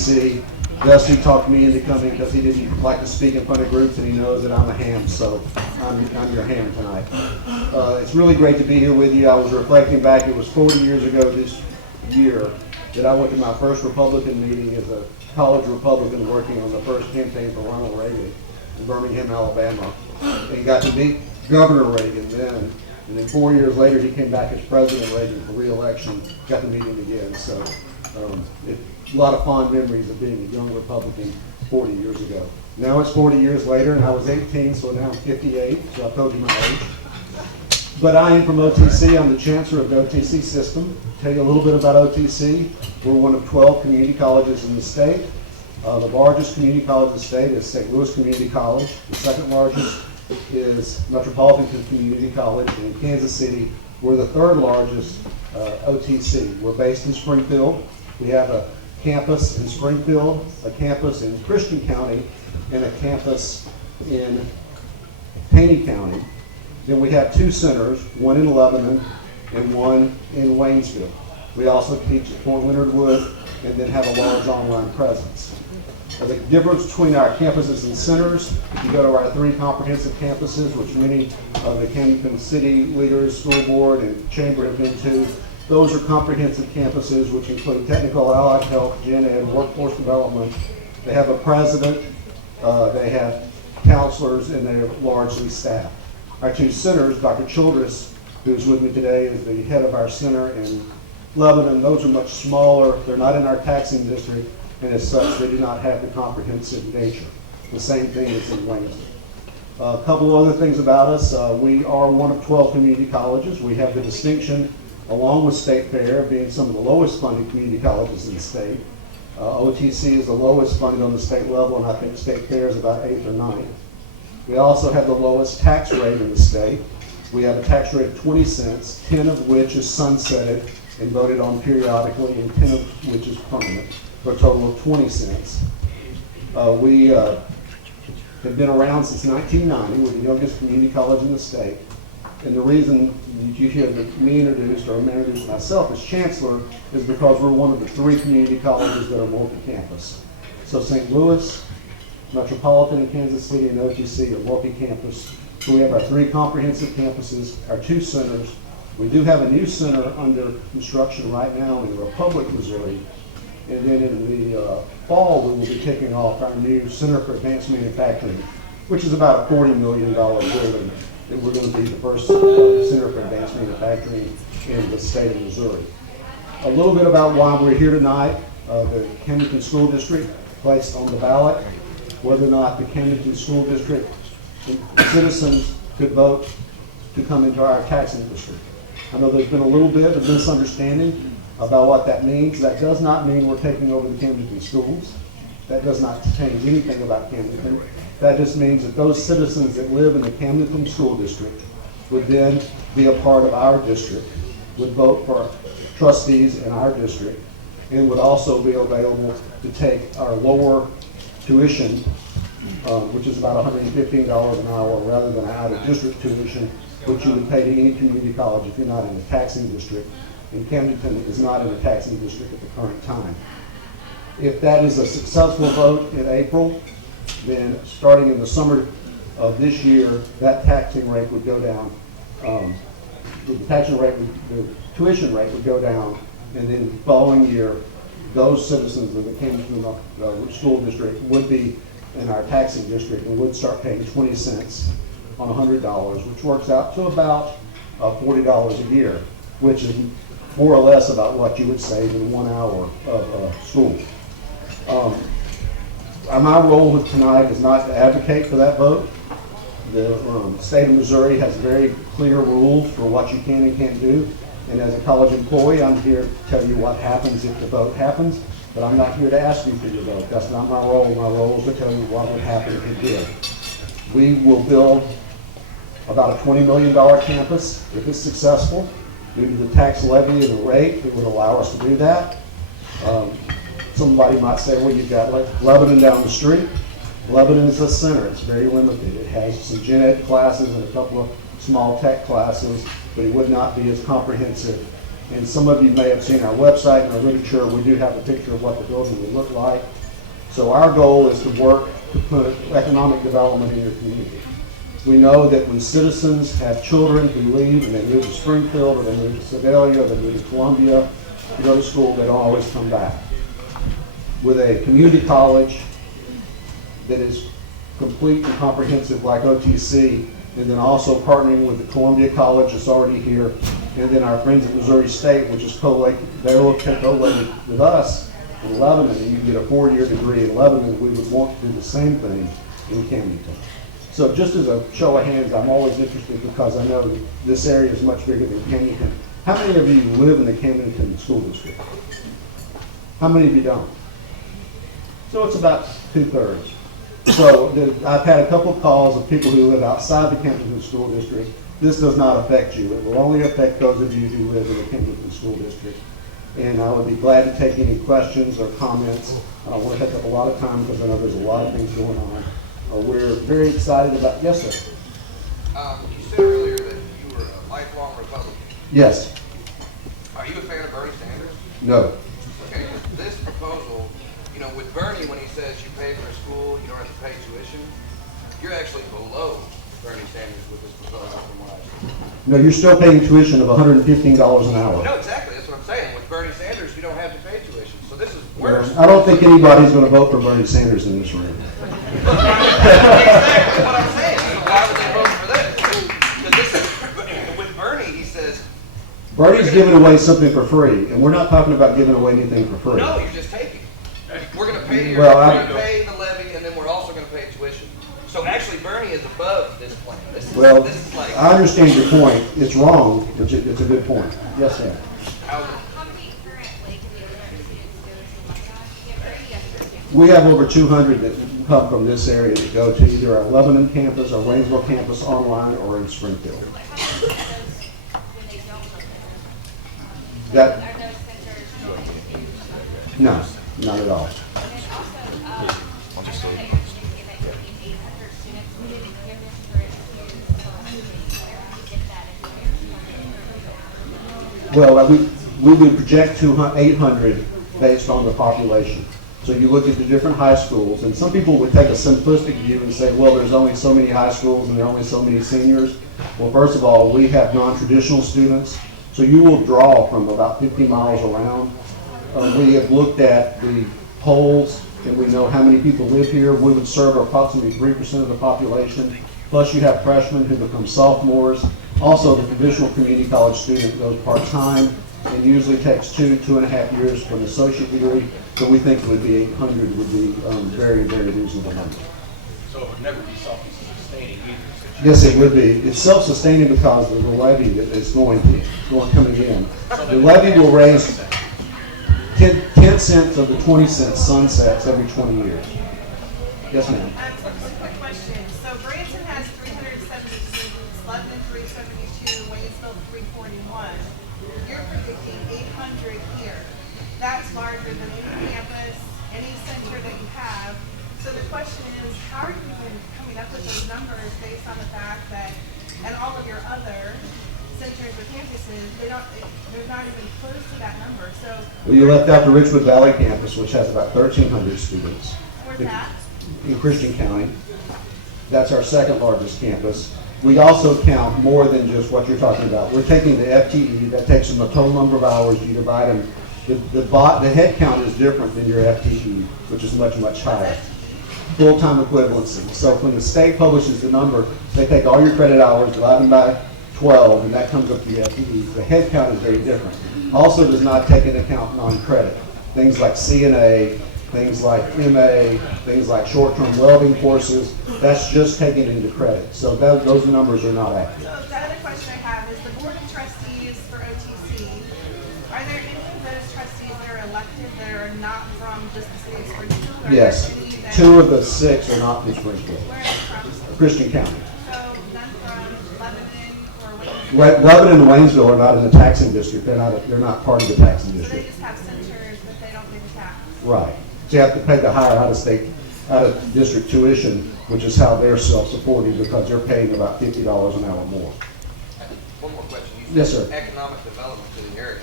OTC. Dusty talked me into coming because he didn't like to speak in front of groups, and he knows that I'm a ham, so I'm your ham tonight. It's really great to be here with you. I was reflecting back, it was 40 years ago this year that I went to my first Republican meeting as a college Republican working on the first campaign for Ronald Reagan in Birmingham, Alabama, and got to meet Governor Reagan then. And then 4 years later, he came back as President Reagan for re-election, got to meet him again. So a lot of fond memories of being a young Republican 40 years ago. Now it's 40 years later, and I was 18, so now I'm 58, so I told you my age. But I am from OTC. I'm the chancellor of the OTC system. Tell you a little bit about OTC. We're one of 12 community colleges in the state. The largest community college in the state is St. Louis Community College. The second largest is Metropolitan Community College in Kansas City. We're the third largest OTC. We're based in Springfield. We have a campus in Springfield, a campus in Christian County, and a campus in Taney County. Then we have two centers, one in Lebanon and one in Waynesville. We also teach at Fort Leonard Wood and then have a large online presence. The difference between our campuses and centers, if you go to our three comprehensive campuses, which many of the Camden City leaders, school board, and chamber have been to, those are comprehensive campuses which include technical, allied health, gen ed, workforce development. They have a president, they have counselors, and they're largely staffed. Our two centers, Dr. Childress, who's with me today, is the head of our center in Lebanon. Those are much smaller. They're not in our taxing district, and as such, they do not have the comprehensive nature. The same thing is in Waynesville. A couple other things about us. We are one of 12 community colleges. We have the distinction, along with State Fair, being some of the lowest funded community colleges in the state. OTC is the lowest funded on the state level, and I think State Fair is about 8th or 9th. We also have the lowest tax rate in the state. We have a tax rate of 20 cents, 10 of which is sunsetted and voted on periodically, and 10 of which is permanent, for a total of 20 cents. We have been around since 1990. We're the youngest community college in the state. And the reason you hear me introduced, or me introduce myself as chancellor, is because we're one of the three community colleges that are multi-campus. So St. Louis, Metropolitan in Kansas City, and OTC are multi-campus. So we have our three comprehensive campuses, our two centers. We do have a new center under construction right now in Republic, Missouri. And then in the fall, we will be kicking off our new Center for Advanced Manufacturing, which is about a $40 million building that we're going to be the first Center for Advanced Manufacturing in the state of Missouri. A little bit about why we're here tonight. The Camden School District placed on the ballot whether or not the Camden School District citizens could vote to come into our taxing district. I know there's been a little bit of misunderstanding about what that means. That does not mean we're taking over the Camden schools. That does not change anything about Camden. That just means that those citizens that live in the Camden School District would then be a part of our district, would vote for trustees in our district, and would also be available to take our lower tuition, which is about $115 an hour, rather than out of district tuition, which you would pay to any community college if you're not in the taxing district. And Camden is not in the taxing district at the current time. If that is a successful vote in April, then starting in the summer of this year, that taxing rate would go down. The tuition rate would go down, and then the following year, those citizens of the Camden School District would be in our taxing district and would start paying 20 cents on $100, which works out to about $40 a year, which is more or less about what you would save in 1 hour of school. My role tonight is not to advocate for that vote. The state of Missouri has very clear rules for what you can and can't do. And as a college employee, I'm here to tell you what happens if the vote happens, but I'm not here to ask you for your vote. That's not my role. My role is to tell you what would happen if it did. We will build about a $20 million campus if it's successful. Due to the tax levy and the rate, it would allow us to do that. Somebody might say, well, you've got Lebanon down the street. Lebanon is a center. It's very limited. It has some gen ed classes and a couple of small tech classes, but it would not be as comprehensive And some of you may have seen our website and our literature. We do have a picture of what the building would look like. So our goal is to work to put economic development in your community. We know that when citizens have children who leave and they move to Springfield or they move to Sedalia or they move to Columbia to go to school, they don't always come back. With a community college that is complete and comprehensive like OTC, and then also partnering with the Columbia College that's already here, and then our friends at Missouri State, which is they're co-located with us in Lebanon, and you can get a 4-year degree in Lebanon. We would want to do the same thing in Camdenton. So just as a show of hands, I'm always interested because I know this area is much bigger than Camdenton. How many of you live in the Camdenton School District? How many of you don't? So it's about 2/3. So I've had a couple of calls of people who live outside the Camdenton School District. This does not affect you. It will only affect those of you who live in the Camdenton School District. And I would be glad to take any questions or comments. I don't want to take up a lot of time because I know there's a lot of things going on. We're very excited about, yes, sir? You said earlier that you were a lifelong Republican. Yes. Are you a fan of Bernie Sanders? No. Okay, this proposal, you know, with Bernie, when he says you pay for school, you don't have to pay tuition, you're actually below Bernie Sanders with this proposal from what I've seen. No, you're still paying tuition of $115 an hour. No, exactly, that's what I'm saying. With Bernie Sanders, you don't have to pay tuition, so this is worse. I don't think anybody's going to vote for Bernie Sanders in this room. Exactly what I'm saying. So why would they vote for this? Because this is, with Bernie, he says, Bernie's giving away something for free, and we're not talking about giving away anything for free. no, you're just taking. We're going to pay Well, we're going to pay the levy, and then we're also going to pay tuition. So actually, Bernie is above this plan. This is like. I understand your point. It's wrong, but it's a good point. Yes, ma'am. How, many currently students go to We have over 200 that come from this area that go to either our Lebanon campus, our Waynesville campus online, or in Springfield. when they don't come That, are those centers no, not at all. and then also, I know that you're thinking that you need 800 students. We didn't hear this for students. Where do you get that? Well, we would project 800 based on the population. So you look at the different high schools, and some people would take a simplistic view and say, well, there's only so many high schools and there are only so many seniors. Well, first of all, we have non-traditional students, so you will draw from about 50 miles around. We have looked at the polls, and we know how many people live here. We would serve approximately 3% of the population. Plus, you have freshmen who become sophomores. Also, the traditional community college student goes part-time and usually takes 2.5 years for an associate degree. So we think it would be 800 would be very, very reasonable number. So it would never be self-sustaining either. Yes, it would be. It's self-sustaining because of the levy that is coming in. The levy will raise 10 cents of the 20 cents sunsets every 20 years. Yes, ma'am. Just a quick question. So Branson has 370 students, Lebanon 372, Waynesville 341. You're predicting 800 here. That's larger than any campus, any center that you have. So the question is, how are you even coming up with those numbers based on the fact that, and all of your other centers or campuses, they're not even close to that number. So Well, you left out the Richwood Valley campus, which has about 1,300 students. where's that? In Christian County. That's our second largest campus. We also count more than just what you're talking about. We're taking the FTE, that takes them the total number of hours, you divide them. The head count is different than your FTE, which is much, much higher. Full-time equivalency. So when the state publishes the number, they take all your credit hours, divide them by 12, and that comes up to your FTE. The head count is very different. Also does not take into account non-credit. Things like CNA, things like MA, things like short-term welding courses, that's just taken into credit. So those numbers are not accurate. So the other question I have is the board of trustees for OTC. Are there any of those trustees that are elected that are not from just the city of Springfield? Are there Yes, any that- 2 of the 6 are not from Springfield. Where are they from? Christian County. So none from Lebanon or Waynesville? Lebanon and Waynesville are not in the taxing district. They're not part of the taxing So they district. just have centers, but they don't pay the tax. Right. So you have to pay the higher out-of-district tuition, which is how they're self-supporting because they're paying about $50 an hour more. one more question. You Yes, said sir. economic development to the area.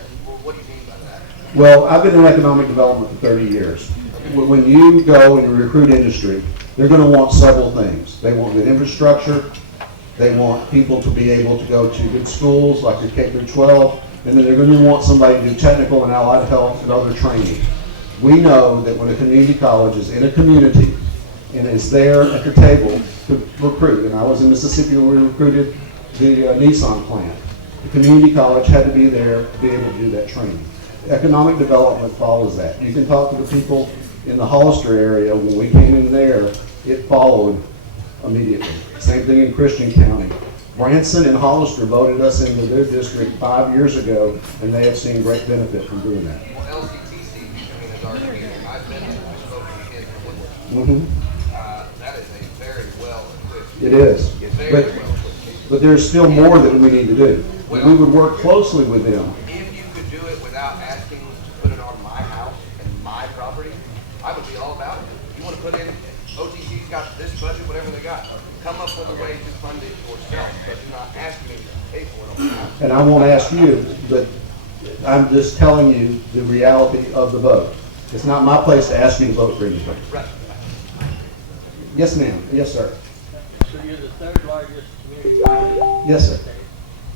Well, I've been in economic development for 30 years. When you go and you recruit industry, they're going to want several things. They want good infrastructure. They want people to be able to go to good schools like your K through 12, and then they're going to want somebody to do technical and allied health and other training. We know that when a community college is in a community and is there at the table to recruit, and I was in Mississippi when we recruited the Nissan plant, the community college had to be there to be able to do that training. Economic development follows that. You can talk to the people in the Hollister area. When we came in there, it followed immediately. Same thing in Christian County. Branson and Hollister voted us into their district 5 years ago, and they have seen great benefit from doing that. Well, LCTC, is our community. I've been there, I spoke to kids from Woodward. That is a very well equipped. It is. Very well equipped. But there's still more that we need to do. We would work closely with them. If you could do it without asking to put it on my house and my property, I would be all about it. You want to put in, OTC's got this budget, whatever they got, come up with a way to fund it yourself, but do not ask me to pay for it on my house. And I won't ask you, but I'm just telling you the reality of the vote. It's not my place to ask you to vote for anything. Right. Yes, ma'am. Yes, sir. So you're the third largest community college? Yes, sir.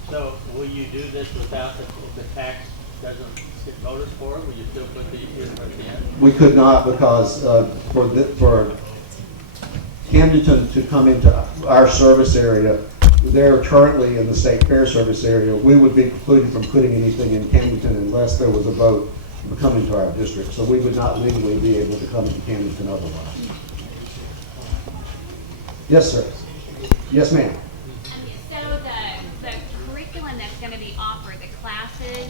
So will you do this without the tax doesn't get voters for it? Will you still put the university in? We could not because for Camdenton to come into our service area, they're currently in the state fair service area. We would be precluded from putting anything in Camdenton unless there was a vote to come into our district. So we would not legally be able to come into Camdenton otherwise. Yes, sir. Yes, ma'am. So the curriculum that's going to be offered, the classes,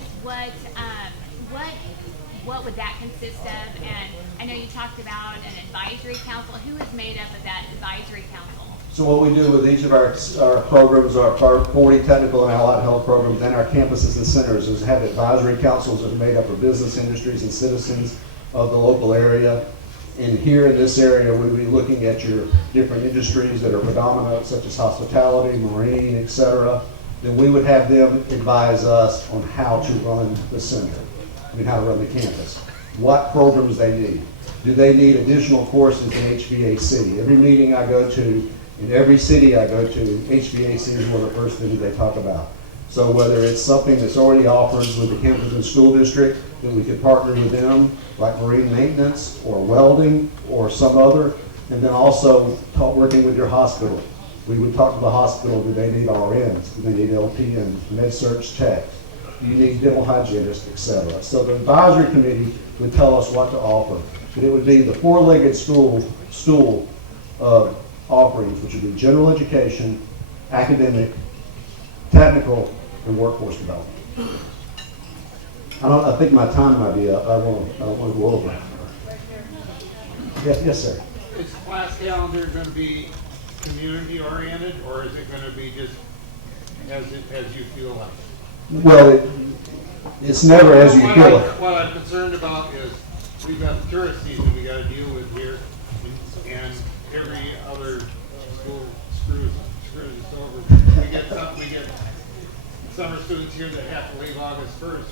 what would that consist of? And I know you talked about an advisory council. Who is made up of that advisory council? So what we do with each of our programs, our 40 technical and allied health programs, and our campuses and centers is have advisory councils that are made up of business, industries, and citizens of the local area. And here in this area, we'll be looking at your different industries that are predominant, such as hospitality, marine, etc. Then we would have them advise us on how to run the center. How to run the campus. What programs they need. Do they need additional courses in HVAC? Every meeting I go to, in every city I go to, HVAC is one of the first things they talk about. So whether it's something that's already offered with the campus and school district, then we could partner with them, like marine maintenance or welding or some other, and then also working with your hospital. We would talk to the hospital, do they need RNs? Do they need LPNs, med-surg techs? Do you need dental hygienists, etc.? So the advisory committee would tell us what to offer. But it would be the four-legged stool of offerings, which would be general education, academic, technical, and workforce development. I think my time might be up. I don't want to go over. Yes, sir. Is the class calendar going to be community oriented, or is it going to be just as you feel like? Well, it's never as you feel it. What I'm concerned about is we've got the tourist season we got to deal with here, and every other school screws us over. We get summer students here that have to leave August 1st.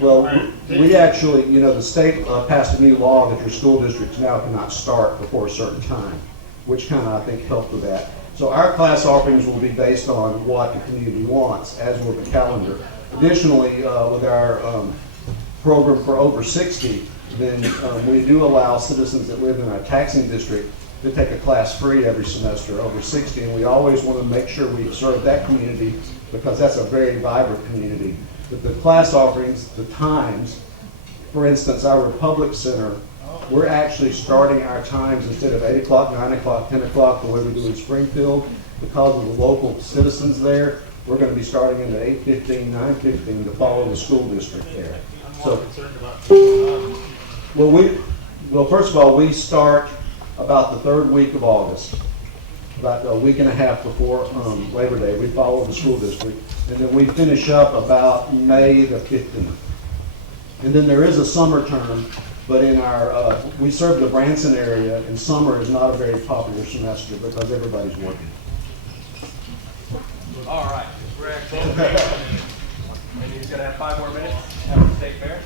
Well, we actually, the state passed a new law that your school districts now cannot start before a certain time, which kind of, I think, helped with that. So our class offerings will be based on what the community wants, as will the calendar. Additionally, with our program for over 60, then we do allow citizens that live in our taxing district to take a class free every semester over 60, and we always want to make sure we serve that community because that's a very vibrant community. But the class offerings, the times, for instance, our Republic Center, we're actually starting our times instead of 8 o'clock, 9 o'clock, 10 o'clock, the way we do in Springfield. Because of the local citizens there, we're going to be starting in at 8:15, 9:15 to follow the school district there. I'm more concerned about Well, first of all, we start about the third week of August, about a week and a half before Labor Day. We follow the school district, and then we finish up about May the 15th. And then there is a summer term. But in our, we serve the Branson area, and summer is not a very popular semester because everybody's working. All right, we're at 12. And he's gonna have 5 more minutes after the state fair.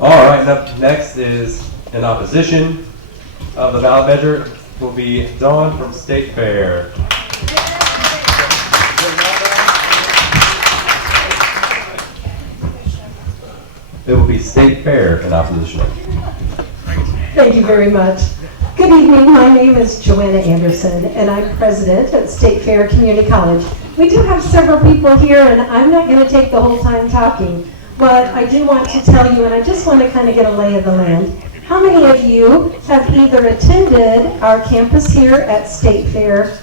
All right, and up next is in opposition of the ballot measure will be Dawn from State Fair. It will be State Fair in opposition. Thank you very much. Good evening. My name is Joanna Anderson, and I'm president at State Fair Community College. We do have several people here, and I'm not going to take the whole time talking, but I do want to tell you, and I just want to kind of get a lay of the land. How many of you have either attended our campus here at State Fair,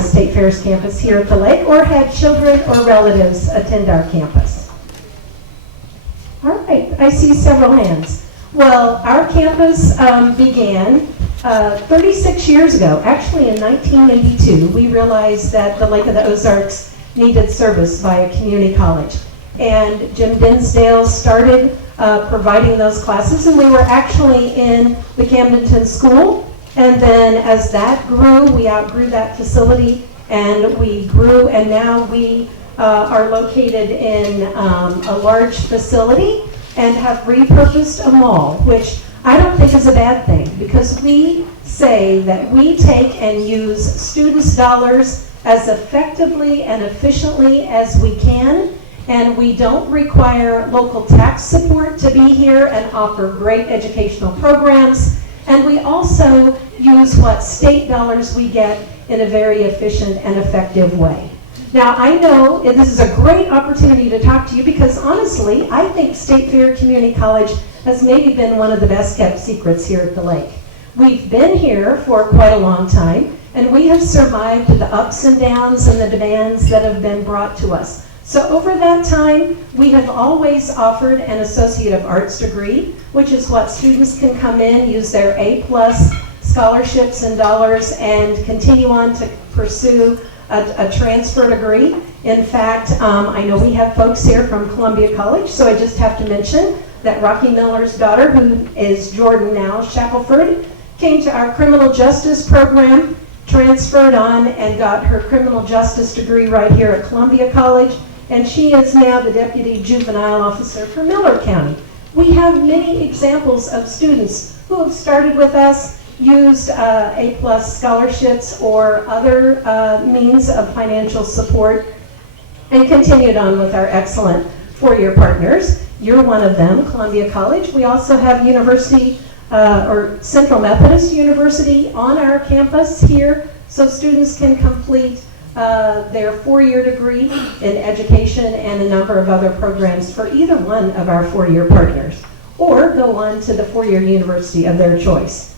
State Fair's campus here at the lake, or had children or relatives attend our campus? All right, I see several hands. Well, our campus began 36 years ago. Actually, in 1982, we realized that the Lake of the Ozarks needed service by a community college. And Jim Dinsdale started providing those classes, and we were actually in the Camdenton School. And then as that grew, we outgrew that facility, and we grew, and now we are located in a large facility and have repurposed a mall, which I don't think is a bad thing, because we say that we take and use students' dollars as effectively and efficiently as we can, and we don't require local tax support to be here and offer great educational programs, and we also use what state dollars we get in a very efficient and effective way. Now, I know this is a great opportunity to talk to you because, honestly, I think State Fair Community College has maybe been one of the best kept secrets here at the lake. We've been here for quite a long time, and we have survived the ups and downs and the demands that have been brought to us. So over that time, we have always offered an Associate of Arts degree, which is what students can come in, use their A+ scholarships and dollars, and continue on to pursue a transfer degree. In fact, I know we have folks here from Columbia College, so I just have to mention that Rocky Miller's daughter, who is Jordan now, Shackelford, came to our criminal justice program, transferred on, and got her criminal justice degree right here at Columbia College, and she is now the deputy juvenile officer for Miller County. We have many examples of students who have started with us, used A+ scholarships or other means of financial support, and continued on with our excellent four-year partners. You're one of them, Columbia College. We also have University or Central Methodist University on our campus here, so students can complete their four-year degree in education and a number of other programs for either one of our four-year partners, or go on to the four-year university of their choice.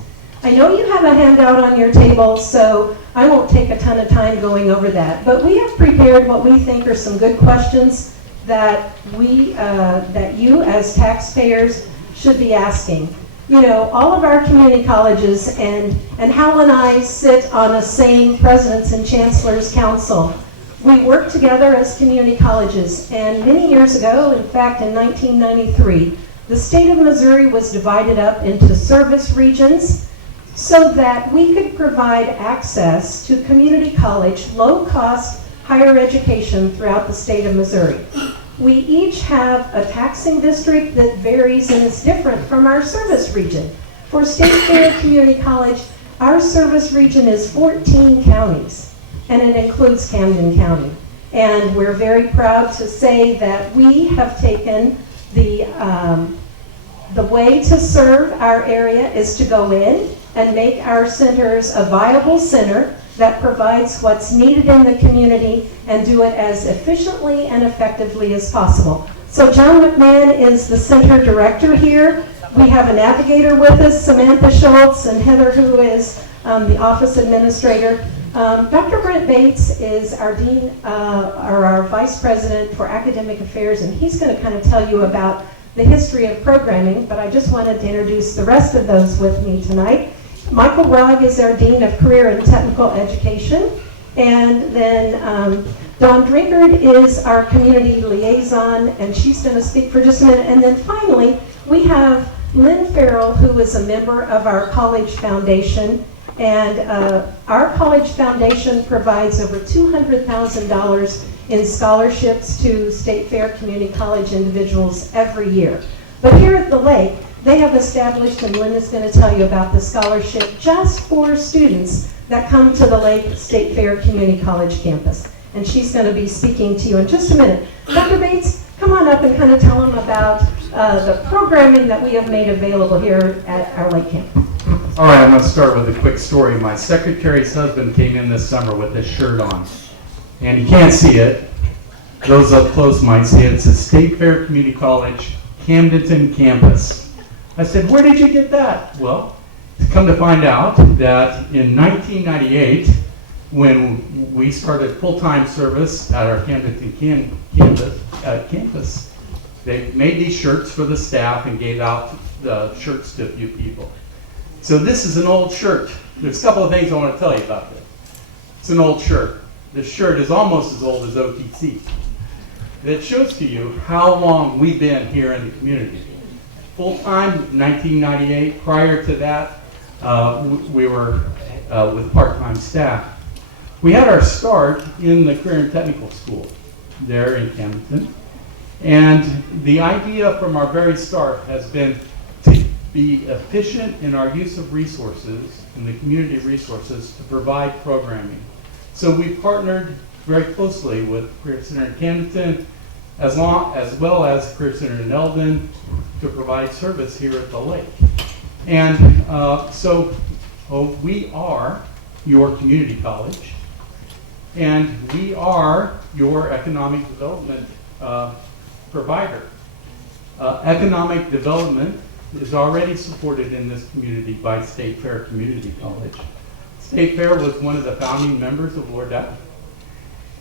I know you have a handout on your table, so I won't take a ton of time going over that, but we have prepared what we think are some good questions that that you as taxpayers should be asking. You know, all of our community colleges, and Hal and I sit on the same Presidents and Chancellors Council. We work together as community colleges, and many years ago, in fact in 1993, the state of Missouri was divided up into service regions so that we could provide access to community college, low-cost higher education throughout the state of Missouri. We each have a taxing district that varies and is different from our service region. For State Fair Community College, our service region is 14 counties, and it includes Camden County. And we're very proud to say that we have taken the way to serve our area is to go in and make our centers a viable center that provides what's needed in the community and do it as efficiently and effectively as possible. So John McMahon is the center director here. We have a navigator with us, Samantha Schultz, and Heather, who is the office administrator. Dr. Brent Bates is our dean, or our vice president for academic affairs, and he's going to kind of tell you about the history of programming, but I just wanted to introduce the rest of those with me tonight. Michael Rugg is our Dean of Career and Technical Education. And then Dawn Drinkard is our Community Liaison, and she's going to speak for just a minute. And then finally, we have Lynn Farrell, who is a member of our College Foundation. And our College Foundation provides over $200,000 in scholarships to State Fair Community College individuals every year. But here at the lake, they have established, and Linda's going to tell you about the scholarship just for students that come to the Lake State Fair Community College campus. And she's going to be speaking to you in just a minute. Dr. Bates, come on up and kind of tell them about the programming that we have made available here at our lake campus. All right, I'm going to start with a quick story. My secretary's husband came in this summer with this shirt on, and you can't see it. Those up close might see it. It says State Fair Community College, Camdenton campus. I said, where did you get that? Well, come to find out that in 1998, when we started full-time service at our Camdenton campus, they made these shirts for the staff and gave out the shirts to a few people. So this is an old shirt. There's a couple of things I want to tell you about this. It's an old shirt. This shirt is almost as old as OTC. That shows to you how long we've been here in the community. Full-time, 1998. Prior to that, we were with part-time staff. We had our start in the Career and Technical School there in Camdenton. And the idea from our very start has been to be efficient in our use of resources, in the community resources, to provide programming. So we partnered very closely with Career Center in Camdenton, as well as Career Center in Eldon, to provide service here at the lake. And we are your community college, and we are your economic development provider. Economic development is already supported in this community by State Fair Community College. State Fair was one of the founding members of LORDEC,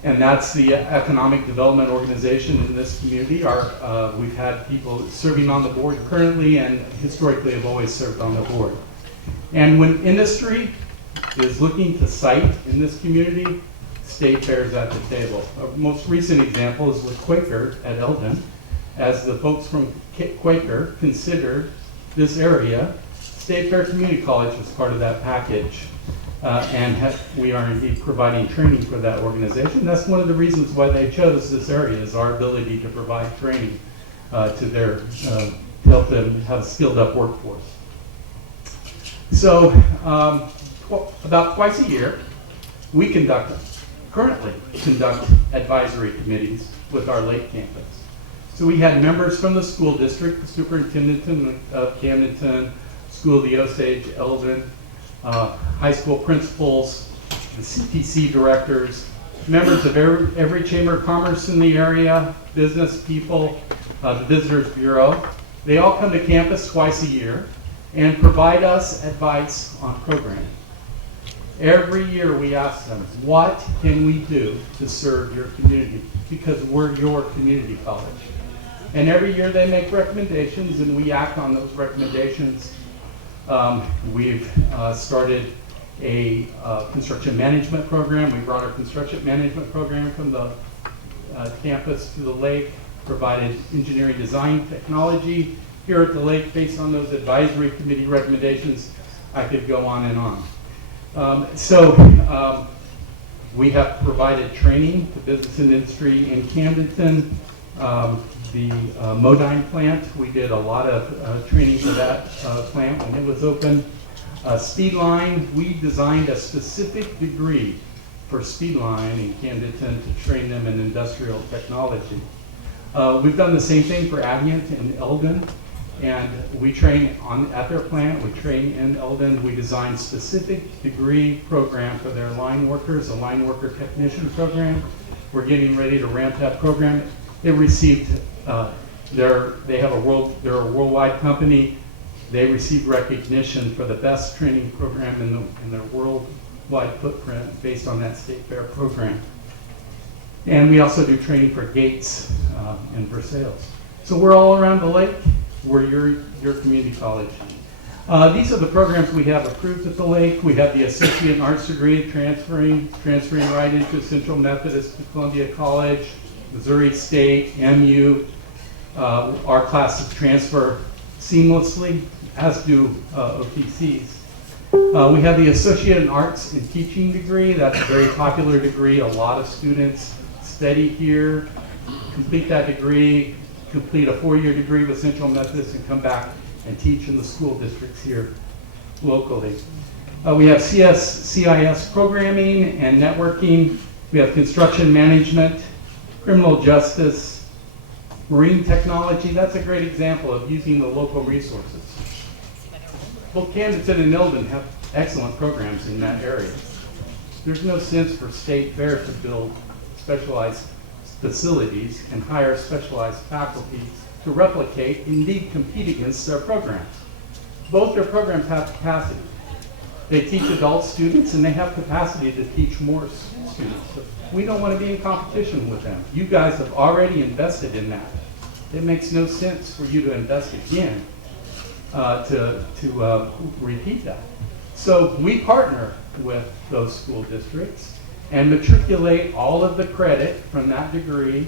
and that's the economic development organization in this community. We've had people serving on the board currently and historically have always served on the board. And when industry is looking to site in this community, State Fair is at the table. Our most recent example is with Quaker at Eldon, as the folks from Quaker considered this area. State Fair Community College was part of that package, and we are indeed providing training for that organization. That's one of the reasons why they chose this area, is our ability to provide training to help them have a skilled up workforce. So about twice a year, we currently conduct advisory committees with our lake campus. So we had members from the school district, the superintendent of Camdenton, School of the Osage, Eldon, high school principals, the CTC directors, members of every chamber of commerce in the area, business people, the Visitors Bureau. They all come to campus twice a year and provide us advice on programming. Every year we ask them, what can we do to serve your community? Because we're your community college. And every year they make recommendations and we act on those recommendations. We've started a construction management program. We brought our construction management program from the campus to the lake, provided engineering design technology here at the lake based on those advisory committee recommendations. I could go on and on. We have provided training to business and industry in Camdenton. The Modine plant, we did a lot of training for that plant when it was open. Speedline, we designed a specific degree for Speedline in Camdenton to train them in industrial technology. We've done the same thing for Adient in Eldon, and we train at their plant, we train in Eldon. We designed specific degree program for their line workers, a line worker technician program. We're getting ready to ramp that program. They received, they're a worldwide company. They received recognition for the best training program in their worldwide footprint based on that State Fair program. And we also do training for Gates and for sales. So we're all around the lake. We're your community college. These are the programs we have approved at the lake. We have the Associate in Arts degree, transferring right into Central Methodist to Columbia College, Missouri State, MU. Our classes transfer seamlessly, as do OTCs. We have the Associate in Arts and Teaching degree. That's a very popular degree. A lot of students study here, complete that degree, complete a 4-year degree with Central Methodist and come back and teach in the school districts here locally. We have CIS programming and networking. We have construction management, criminal justice, marine technology. That's a great example of using the local resources. Both Camden and Eldon have excellent programs in that area. There's no sense for State Fair to build specialized facilities and hire specialized faculty to replicate, indeed compete against their programs. Both their programs have capacity. They teach adult students and they have capacity to teach more students. So we don't want to be in competition with them. You guys have already invested in that. It makes no sense for you to invest again to repeat that. So we partner with those school districts and matriculate all of the credit from that degree.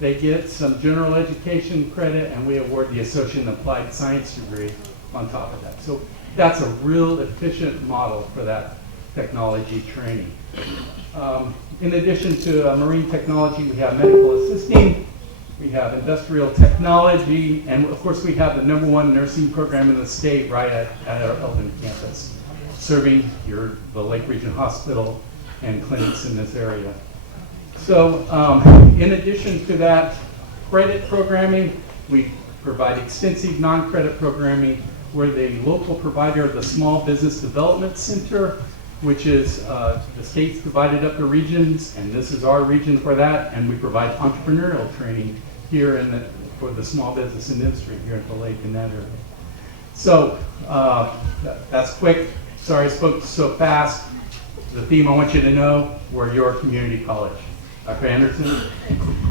They get some general education credit and we award the associate and applied science degree on top of that. So that's a real efficient model for that technology training. In addition to marine technology, we have medical assisting, we have industrial technology, and of course we have the #1 nursing program in the state right at our Eldon campus, serving the Lake Region Hospital and clinics in this area. So in addition to that credit programming, we provide extensive non-credit programming. We're the local provider of the Small Business Development Center, which is the state's divided up the regions, and this is our region for that, and we provide entrepreneurial training here for the small business industry here at the lake in that area. So that's quick. Sorry I spoke so fast. The theme I want you to know, we're your community college. Dr. Anderson?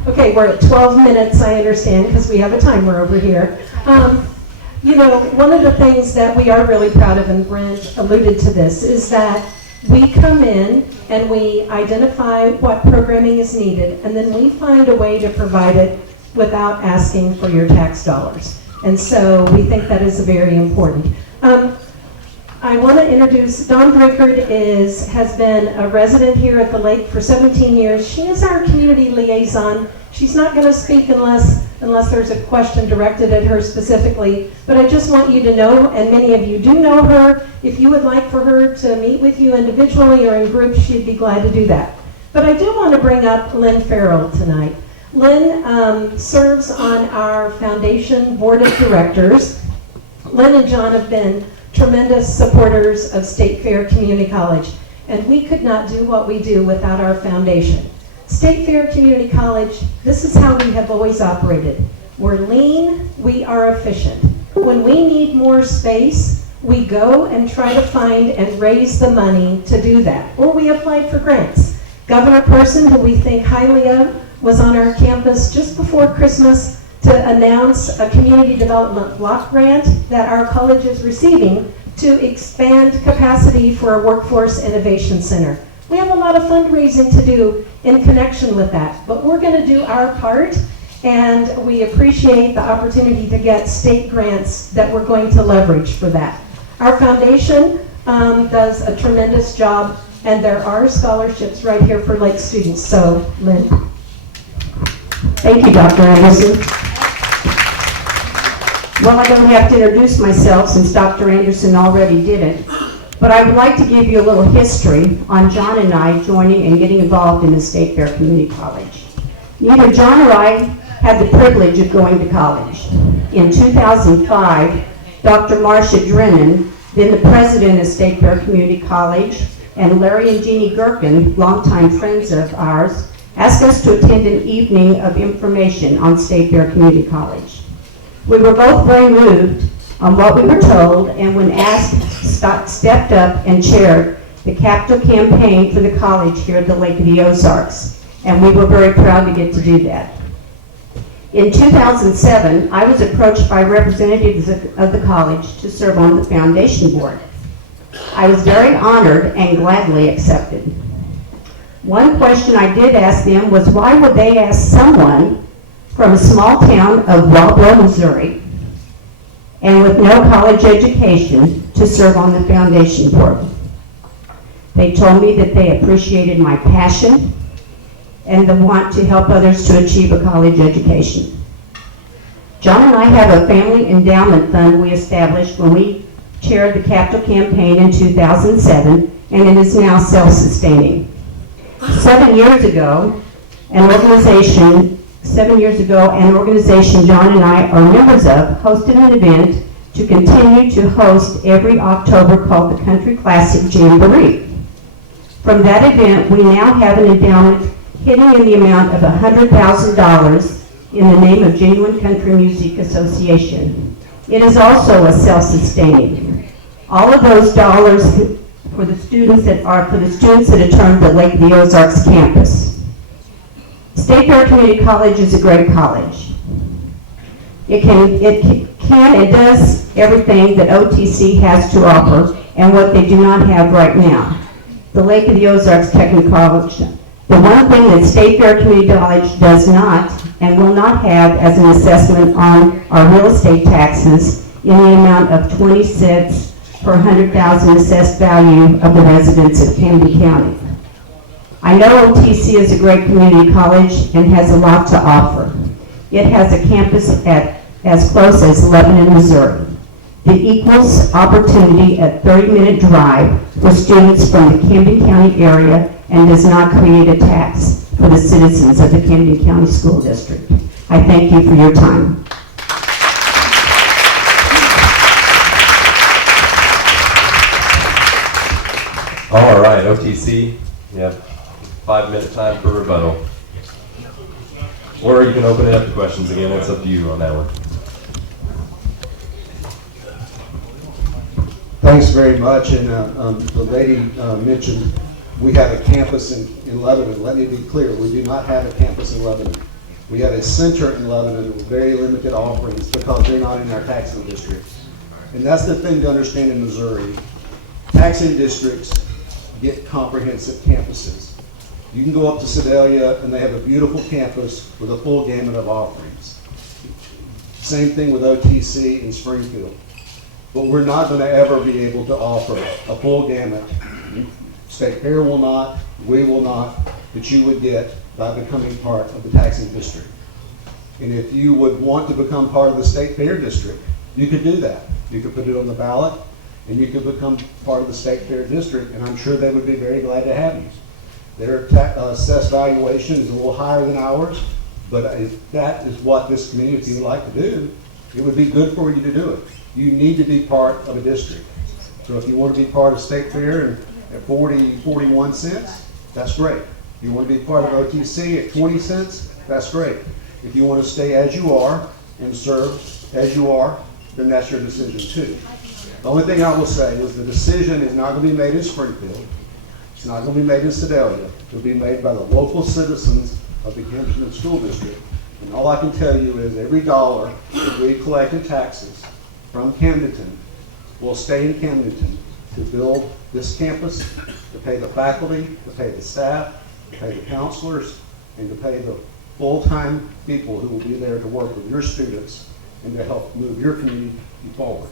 Okay, we're at 12 minutes, I understand, because we have a timer over here. You know, one of the things that we are really proud of, and Brent alluded to this, is that we come in and we identify what programming is needed, and then we find a way to provide it without asking for your tax dollars. And so we think that is very important. I want to introduce Dawn Brickard has been a resident here at the lake for 17 years. She is our community liaison. She's not going to speak unless there's a question directed at her specifically, but I just want you to know, and many of you do know her, if you would like for her to meet with you individually or in groups, she'd be glad to do that. But I do want to bring up Lynn Farrell tonight. Lynn serves on our foundation board of directors. Lynn and John have been tremendous supporters of State Fair Community College, and we could not do what we do without our foundation. State Fair Community College, this is how we have always operated. We're lean, we are efficient. When we need more space, we go and try to find and raise the money to do that, or we apply for grants. Governor Person, who we think highly of, was on our campus just before Christmas to announce a community development block grant that our college is receiving to expand capacity for a workforce innovation center. We have a lot of fundraising to do in connection with that, but we're going to do our part, and we appreciate the opportunity to get state grants that we're going to leverage for that. Our foundation does a tremendous job, and there are scholarships right here for Lake students. So, Lynn. Thank you, Dr. Anderson. Well, I don't have to introduce myself since Dr. Anderson already did it, but I would like to give you a little history on John and I joining and getting involved in the State Fair Community College. Neither John or I had the privilege of going to college. In 2005, Dr. Marcia Drennan, then the president of State Fair Community College, and Larry and Jeannie Gherkin, longtime friends of ours, asked us to attend an evening of information on State Fair Community College. We were both very moved on what we were told, and when asked, stepped up and chaired the capital campaign for the college here at the Lake of the Ozarks, and we were very proud to get to do that. In 2007, I was approached by representatives of the college to serve on the foundation board. I was very honored and gladly accepted. One question I did ask them was, why would they ask someone from a small town of Wablo, Missouri, and with no college education to serve on the foundation board? They told me that they appreciated my passion and the want to help others to achieve a college education. John and I have a family endowment fund we established when we chaired the capital campaign in 2007, and it is now self-sustaining. 7 years ago, an organization John and I are members of hosted an event to continue to host every October called the Country Classic Jamboree. From that event, we now have an endowment hitting in the amount of $100,000 in the name of Genuine Country Music Association. It is also a self-sustaining. All of those dollars for the students that attend the Lake of the Ozarks campus. State Fair Community College is a great college. It can and does everything that OTC has to offer and what they do not have right now. The Lake of the Ozarks Technical College. The one thing that State Fair Community College does not and will not have as an assessment on our real estate taxes in the amount of 20 cents per 100,000 assessed value of the residents of Camden County. I know OTC is a great community college and has a lot to offer. It has a campus at as close as Lebanon, Missouri. It equals opportunity at 30-minute drive for students from the Camden County area and does not create a tax for the citizens of the Camden County School District. I thank you for your time. All right, OTC, you have 5-minute time for rebuttal. Or you can open it up to questions again. It's up to you on that one. Thanks very much. And the lady mentioned we have a campus in Lebanon. Let me be clear, we do not have a campus in Lebanon. We have a center in Lebanon with very limited offerings because they're not in our taxing district. And that's the thing to understand in Missouri. Taxing districts get comprehensive campuses. You can go up to Sedalia and they have a beautiful campus with a full gamut of offerings. Same thing with OTC in Springfield. But we're not going to ever be able to offer a full gamut. State Fair will not, we will not, that you would get by becoming part of the taxing district. And if you would want to become part of the State Fair district, you could do that. You could put it on the ballot and you could become part of the State Fair district, and I'm sure they would be very glad to have you. Their assessed valuation is a little higher than ours, but if that is what this community would like to do, it would be good for you to do it. You need to be part of a district. So if you want to be part of State Fair and at 41 cents, that's great. If you want to be part of OTC at 20 cents, that's great. If you want to stay as you are and serve as you are, then that's your decision too. The only thing I will say is the decision is not going to be made in Springfield. It's not going to be made in Sedalia. It will be made by the local citizens of the Camden School District. And all I can tell you is every dollar that we collect in taxes from Camdenton will stay in Camdenton to build this campus, to pay the faculty, to pay the staff, to pay the counselors, and to pay the full-time people who will be there to work with your students and to help move your community forward.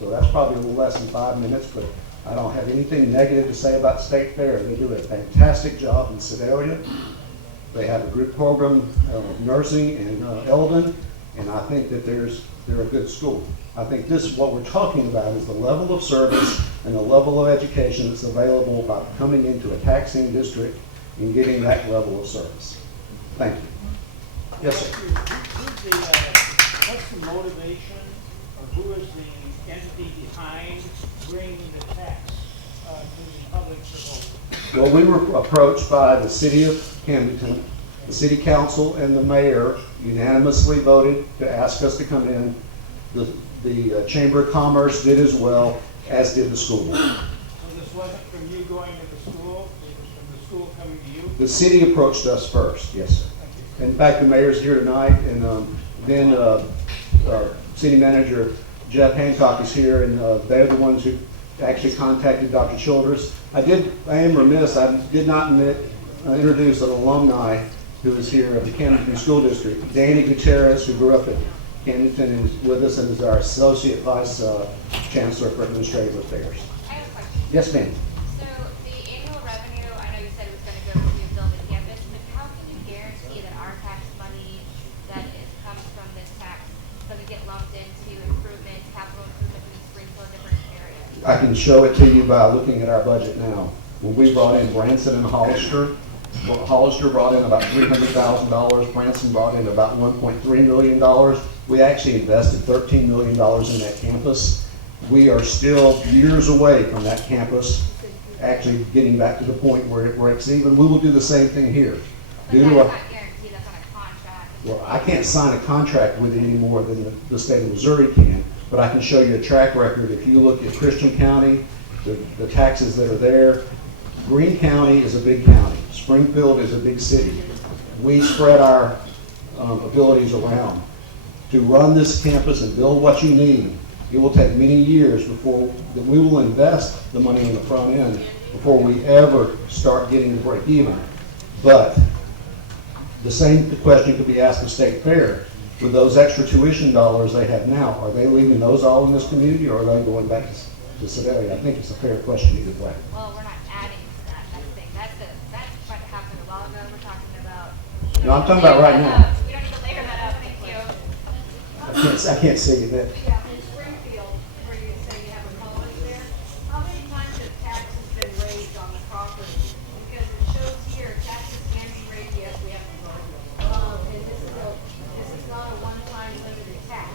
So that's probably a little less than 5 minutes, but I don't have anything negative to say about State Fair. They do a fantastic job in Sedalia. They have a group program of nursing in Eldon, and I think that they're a good school. I think this is what we're talking about is the level of service and the level of education that's available by coming into a taxing district and getting that level of service. Thank you. Yes, sir. What's the motivation, or who is the entity behind bringing the tax to the public for vote? Well, we were approached by the city of Camdenton. The city council and the mayor unanimously voted to ask us to come in. The Chamber of Commerce did as well, as did the school board. So this wasn't from you going to the school, it was from the school coming to you? The city approached us first, yes, sir. In fact, the mayor's here tonight, and then our city manager, Jeff Hancock, is here, and they're the ones who actually contacted Dr. Childress. I am remiss, I did not introduce an alumni who is here of the Camden School District. Danny Gutierrez, who grew up at Camden, is with us and is our Associate Vice Chancellor for Administrative Affairs. I have a question. Yes, ma'am. So the annual revenue, I know you said it was going to go to build the campus, but how can you guarantee that our tax money that comes from this tax I can show it to you by looking at our budget now. When we brought in Branson and Hollister, well, Hollister brought in about $300,000, Branson brought in about $1.3 million. We actually invested $13 million in that campus. We are still years away from that campus actually getting back to the point where it breaks even. We will do the same thing here. But that's not guaranteed, that's on a contract. Well, I can't sign a contract with it any more than the state of Missouri can, but I can show you a track record. If you look at Christian County, the taxes that are there, Greene County is a big county. Springfield is a big city. We spread our abilities around. To run this campus and build what you need, it will take many years before we will invest the money in the front end before we ever start getting to break even. But the same question could be asked of State Fair. With those extra tuition dollars they have now, are they leaving those all in this community, or are they going back to Sedalia? I think it's a fair question either way. Well, we're not adding to that, that's the thing. That's what happened a while ago, we're talking about. No, I'm talking about right now. We don't need to layer that up, thank you. I can't say that. Yeah, in Springfield, where you say you have a college there, how many times have taxes been raised on the property? Because it shows here, taxes can be raised, yes, we have to vote. And this is not a one-time limited tax.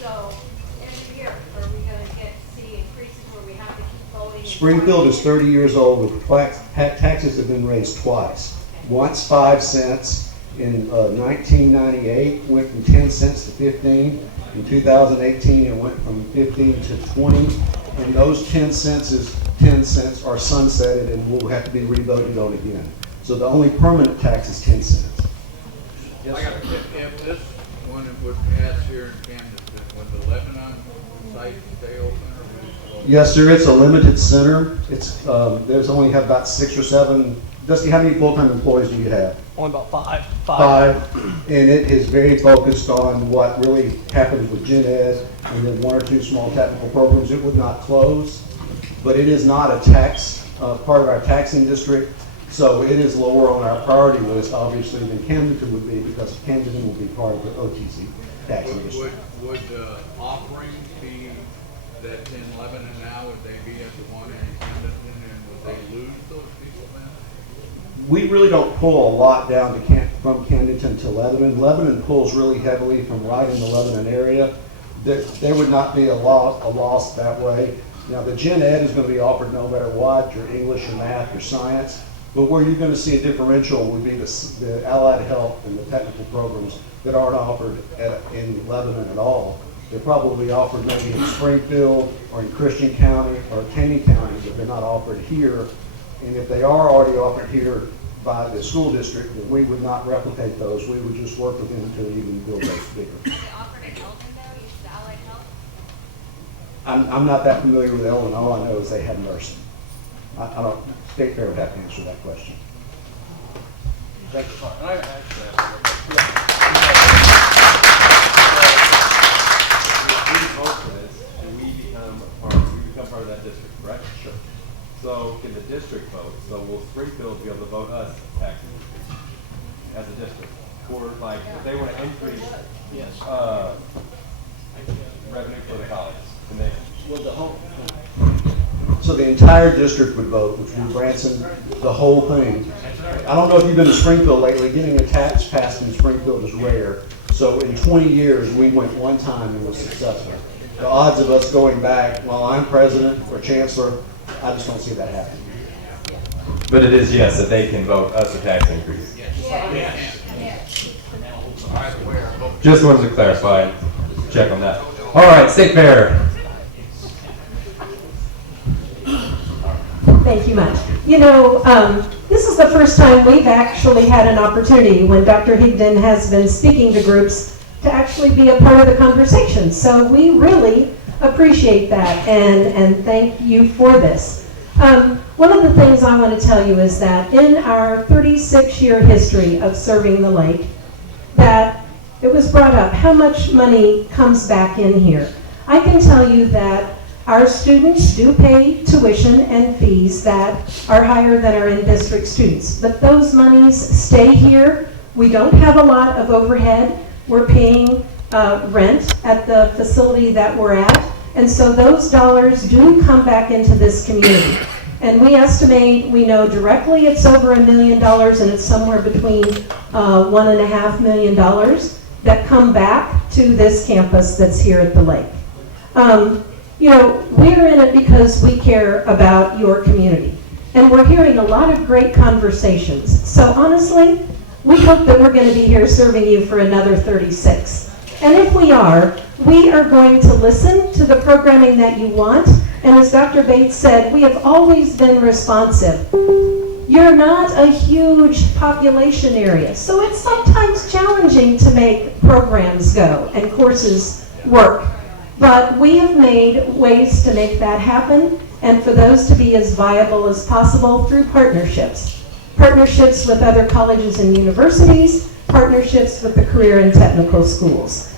So every year, are we gonna see increases where we have to keep voting? Springfield is 30 years old. With taxes have been raised twice. Once 5 cents. In 1998, went from 10 cents to 15. In 2018, it went from 15 to 20. And those 10 cents are sunsetted and will have to be revoted on again. So the only permanent tax is 10 cents. If this one would pass here in Camden, would the Lebanon site stay open? Yes, sir. It's a limited center. It's there's only have about 6 or 7. Dusty, how many full-time employees do you have? Only about five. And it is very focused on what really happens with gen ed and then 1 or 2 small technical programs. It would not close, but it is not a tax, part of our taxing district. So it is lower on our priority list, obviously, than Camden would be, because Camden will be part of the OTC taxing district. Would offerings be that's in Lebanon now, would they be at the one in Camden, and would they lose those people then? We really don't pull a lot down to from Camdenton to Lebanon. Lebanon pulls really heavily from right in the Lebanon area. There would not be a loss that way. Now, the gen ed is going to be offered no matter what, your English, your math, your science. But where you're going to see a differential would be the allied health and the technical programs that aren't offered in Lebanon at all. They're probably offered maybe in Springfield or in Christian County or Taney County, but they're not offered here. And if they are already offered here by the school district, then we would not replicate those. We would just work with them until you can build those bigger. Is it offered in Elgin though, use the allied health? I'm not that familiar with Ellen. All I know is they have nursing. I don't, State Fair would have to answer that question. Thank you. And I actually If we vote for this, and we become part of that district, correct? Sure. So can the district vote? So will Springfield be able to vote us tax increase as a district? Or like, if they want to increase revenue for the college, and they well, the whole. So the entire district would vote, which would be Branson, the whole thing. I don't know if you've been to Springfield lately. Getting a tax passed in Springfield is rare. So in 20 years, we went one time and was successful. The odds of us going back while I'm president or chancellor, I just don't see that happening. But it is yes that they can vote us a tax increase. Just wanted to clarify, check on that. All right, State Fair. Thank you much. You know, this is the first time we've actually had an opportunity when Dr. Higdon has been speaking to groups to actually be a part of the conversation. So we really appreciate that and thank you for this. One of the things I want to tell you is that in our 36-year history of serving the lake, that it was brought up how much money comes back in here. I can tell you that our students do pay tuition and fees that are higher than our in-district students, but those monies stay here. We don't have a lot of overhead. We're paying rent at the facility that we're at, And so those dollars do come back into this community. And we estimate, we know directly it's over $1 million, and it's somewhere between $1.5 million that come back to this campus that's here at the lake. You know, we're in it because we care about your community. And we're hearing a lot of great conversations. So honestly, we hope that we're going to be here serving you for another 36. And if we are going to listen to the programming that you want. And as Dr. Bates said, we have always been responsive. You're not a huge population area, so it's sometimes challenging to make programs go and courses work. But we have made ways to make that happen and for those to be as viable as possible through partnerships. Partnerships with other colleges and universities, partnerships with the career and technical schools.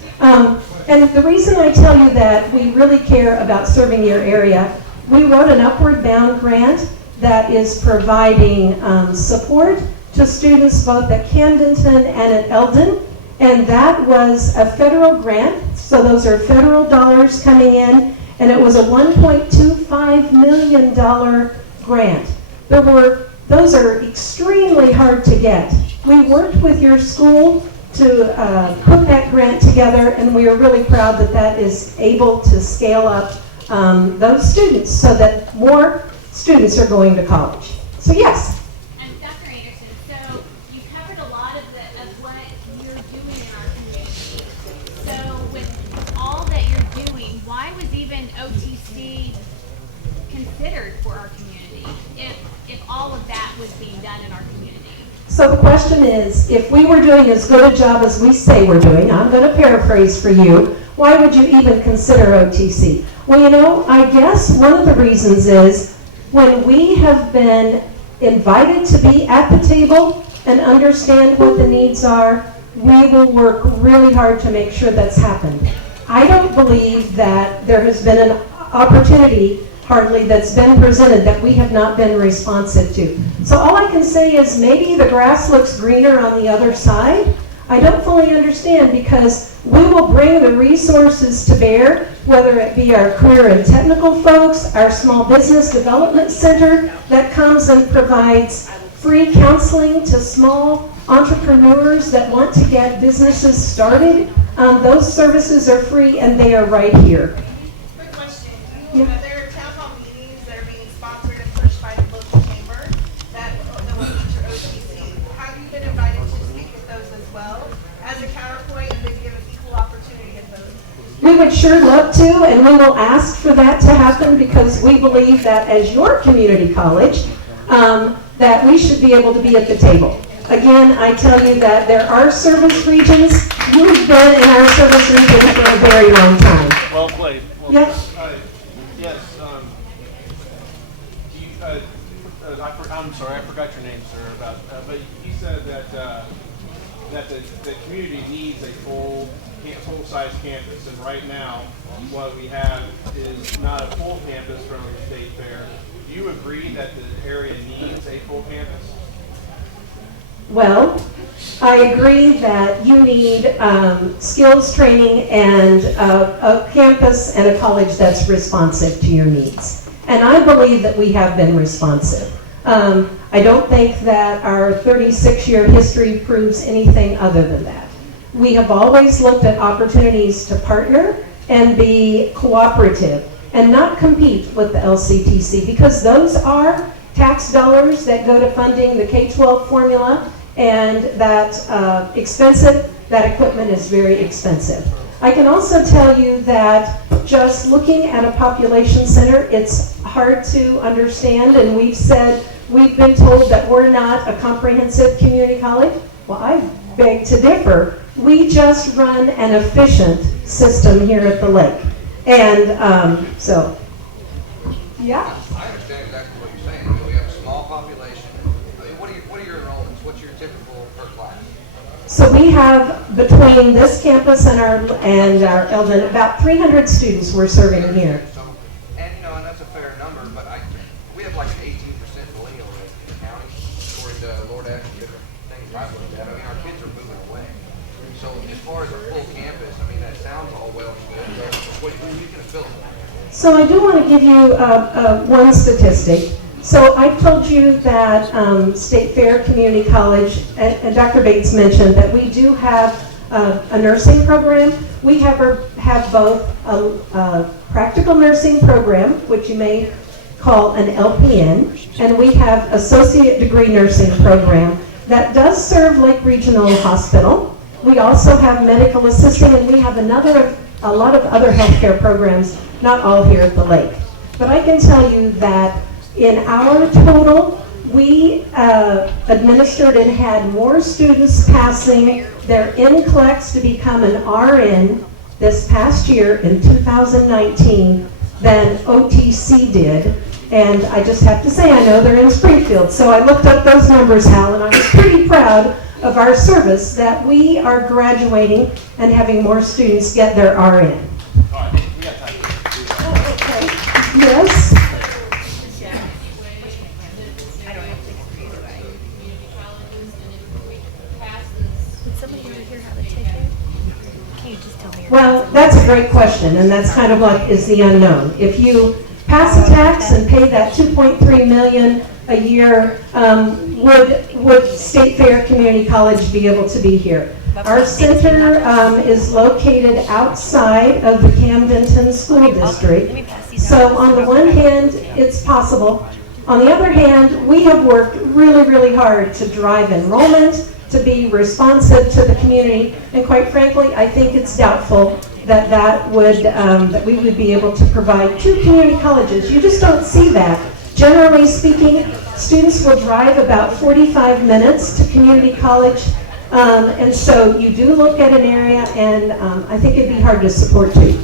And the reason I tell you that we really care about serving your area, we wrote an Upward Bound grant that is providing support to students both at Camdenton and at Eldon. And that was a federal grant, so those are federal dollars coming in, and it was a $1.25 million grant. Those are extremely hard to get. We worked with your school to put that grant together, and we are really proud that that is able to scale up those students so that more students are going to college. So yes. And Dr. Anderson, so you covered a lot of what you're doing in our community. So with all that you're doing, why was even OTC considered for our community if all of that was being done in our community? So the question is, if we were doing as good a job as we say we're doing, I'm going to paraphrase for you, why would you even consider OTC? Well, you know, I guess one of the reasons is when we have been invited to be at the table and understand what the needs are, we will work really hard to make sure that's happened. I don't believe that there has been an opportunity hardly that's been presented that we have not been responsive to. So all I can say is maybe the grass looks greener on the other side. I don't fully understand because we will bring the resources to bear, whether it be our career and technical folks, our small business development center that comes and provides free counseling to small entrepreneurs that want to get businesses started. Those services are free and they are right here. Quick question. Yeah. There are town hall meetings that are being sponsored and pushed by the local chamber that will feature OTC. Have you been invited to speak at those as well as a counterpoint and maybe give an equal opportunity at those? We would sure love to, and we will ask for that to happen because we believe that as your community college, that we should be able to be at the table. Again, I tell you that there are service regions. You've been in our service region for a very long time. Well played. Well Yes. Yes. I'm sorry, I forgot your name, sir. But you said that that the community needs a full-size campus, and right now, what we have is not a full campus from the state fair. Do you agree that the area needs a full campus? Well, I agree that you need skills training and a campus and a college that's responsive to your needs. And I believe that we have been responsive. I don't think that our 36-year history proves anything other than that. We have always looked at opportunities to partner and be cooperative and not compete with the LCTC because those are tax dollars that go to funding the K-12 formula, and that that equipment is very expensive. I can also tell you that just looking at a population center, it's hard to understand, and we've been told that we're not a comprehensive community college. Well, I beg to differ. We just run an efficient system here at the lake. And so, yeah. I understand exactly what you're saying. You know, we have a small population. I mean, what are your enrollments? What's your typical per class? So we have between this campus and our Eldon about 300 students we're serving here. So, and you know, and that's a fair number, but we have like an 18% millennial rate in the county, according to Lord Ash and different things I've looked at. I mean, our kids are moving away. So as far as a full campus, I mean, that sounds all well and good. But what are you going to fill it? So I do want to give you one statistic. So I told you that State Fair Community College, and Dr. Bates mentioned that we do have a nursing program. We have both a practical nursing program, which you may call an LPN, and we have associate degree nursing program that does serve Lake Regional Hospital. We also have medical assisting, and we have a lot of other healthcare programs, not all here at the lake. But I can tell you that in our total, we administered and had more students passing their NCLEX to become an RN this past year in 2019 than OTC did. And I just have to say, I know they're in Springfield, so I looked up those numbers, Hal, and I was pretty proud of our service that we are graduating and having more students get their RN. All right, we got time. Yes? Well, that's a great question, and that's kind of what is the unknown. If you pass a tax and pay that $2.3 million a year, would State Fair Community College be able to be here? Our center is located outside of the Camdenton School District. So on the one hand, it's possible. On the other hand, we have worked really, really hard to drive enrollment, to be responsive to the community, and quite frankly, I think it's doubtful that we would be able to provide 2 community colleges. You just don't see that. Generally speaking, students will drive about 45 minutes to community college, and so you do look at an area, and I think it'd be hard to support 2.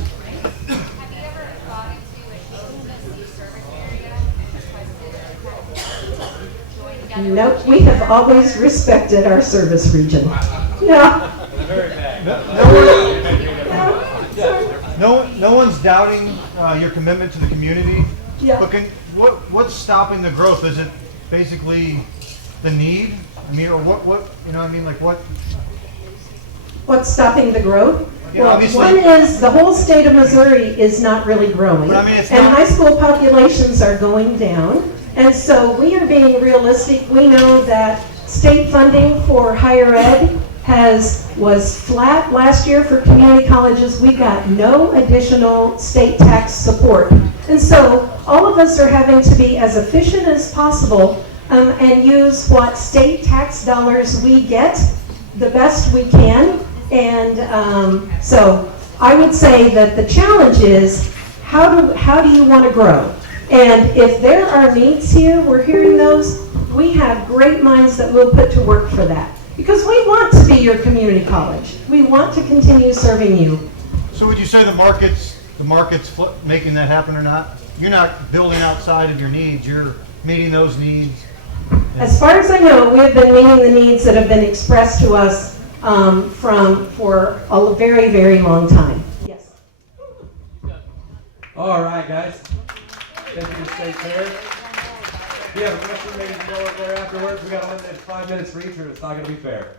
Nope, we have always respected our service region. No. No one's doubting your commitment to the community. Yeah. But what's stopping the growth? Is it basically the need? I mean, or what? You know, I mean, like what? What's stopping the growth? Yeah, well, obviously. One is the whole state of Missouri is not really growing, But I mean, it's and not- high school populations are going down. And so we are being realistic. We know that state funding for higher ed was flat last year for community colleges. We got no additional state tax support. And so all of us are having to be as efficient as possible and use what state tax dollars we get the best we can. And so I would say that the challenge is how do you want to grow? And if there are needs here, we're hearing those, we have great minds that we'll put to work for that. Because we want to be your community college. We want to continue serving you. So would you say the market's making that happen or not? You're not building outside of your needs. You're meeting those needs. As far as I know, we have been meeting the needs that have been expressed to us for a very, very long time. Yes. All right, guys. Thank you to State Fair. If you have a question, maybe you can go over there afterwards. We got a limited 5 minutes for each, or it's not going to be fair.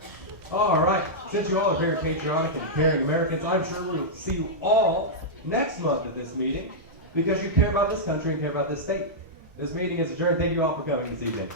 All right. Since you all are very patriotic and caring Americans, I'm sure we'll see you all next month at this meeting because you care about this country and care about this state. This meeting is adjourned. Thank you all for coming this evening.